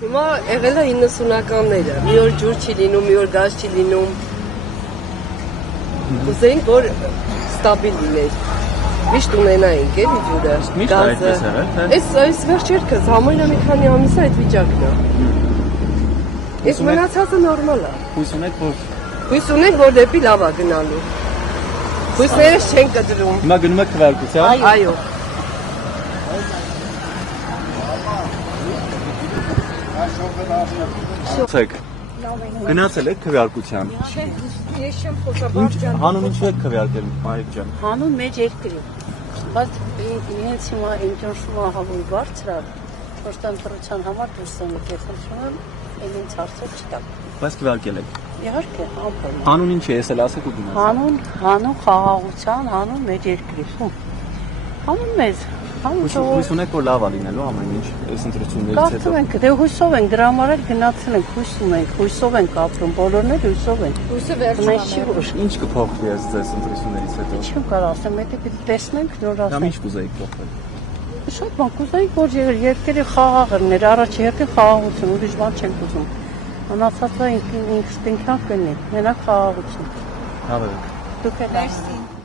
Հիմա եղել է 90-ականները, մի օր ջուր չի լինում, մի օր գազ չի լինում։ Կուզեինք, որ ստաբիլ լիներ, միշտ ունենայինք էլի ջուրը, գազը։ Այս վերջերքս համարյա մի քանի ամիս է այդ վիճակն է։ Այս մնացածը նորմալ է։ Հույս ունենք, որ դեպի լավ է գնալու։ Հույսներս չեն կտրում։ Հիմա գնում եք քվեարկության։ Այո։ Ցեք։ Գնացել եք քվեարկության։ Չէ, ես չեմ խոսաբարձան։ Հանուն ինչու եք քվեարկել, Մարիկ ջան։ Հանուն մեջ երկրի։ Բայց ինձ հիմա ինքնաշու ահավոր բարձր է, որ ընտրության համար դուրս եմ եկել, խնդրում եմ ինձ հարցեր չտակ։ Բայց քվեարկել եք։ Իհարկե, ամփոփ։ Հանուն ինչ է, ես էլ ասեք ու գնացեք։ Հանուն խաղաղության, հանուն մեջ երկրի։ Հանուն մեզ։ Հույս ունեք, որ լավ է լինելու ամեն ինչ այս ընտրություններից հետո։ Կարծում ենք, դե հույսով ենք, դրա համար էլ գնացել ենք, հույսով ենք ապրում, բոլորն էլ հույսով են։ Հույսը վերջում է։ Ինչ կփոխվի այս ձեզ ընտրություններից հետո։ Չեմ կարող ասեմ, եթե տեսնենք նոր ասենք։ Կամ ինչ կուզեիք փոխել։ Շատ բան կուզեինք, որ երկրի խաղաղ լիներ, առաջի հերթին խաղաղություն, ուրիշ բան չենք ուզում։ Մնացածը ինքնին կլինի, մենակ խաղաղություն։ Հավեք։ Դուք էլ։